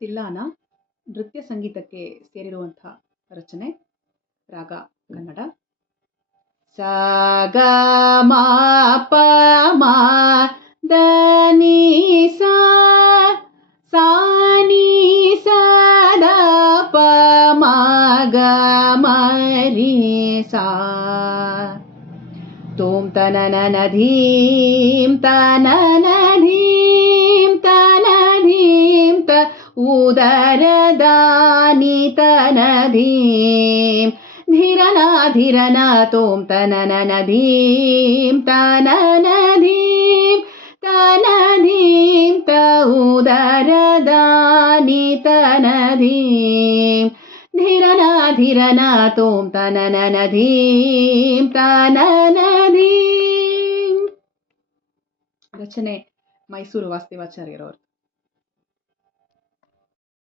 ತಿಲ್ಲಾನ ನೃತ್ಯ ಸಂಗೀತಕ್ಕೆ ಸೇರಿರುವಂಥ ರಚನೆ. ರಾಗ ಕನ್ನಡ. ಸ ಗ ಮ ಪ ಮ ದ ನಿ ಸ ಸಾ ನಿ ಸ ದ ಪ ಮ ಗ ಮ ರಿ ಸಾ. ತೋಂ ತನನ ಧೀಂ ತನನ ಧೀಂ ತನ ಧೀಂ ತ ಉದರದಾನಿ ತನ ಧೀಂ ಧಿರನ ಧಿರನ ತೋಂ ತನನ ಧೀಂ ತನನ ಧೀಂ ತನ ಧೀಂ ತ ಉದರದಾನಿ ತನ ಧೀಂ ಧಿರನ ಧಿರನ ತೋಂ ತನನ ಧೀಂ ತನನ ಧೀಂ. ರಚನೆ ಮೈಸೂರು ವಾಸ್ತವಾಚಾರ್ಯರವರು.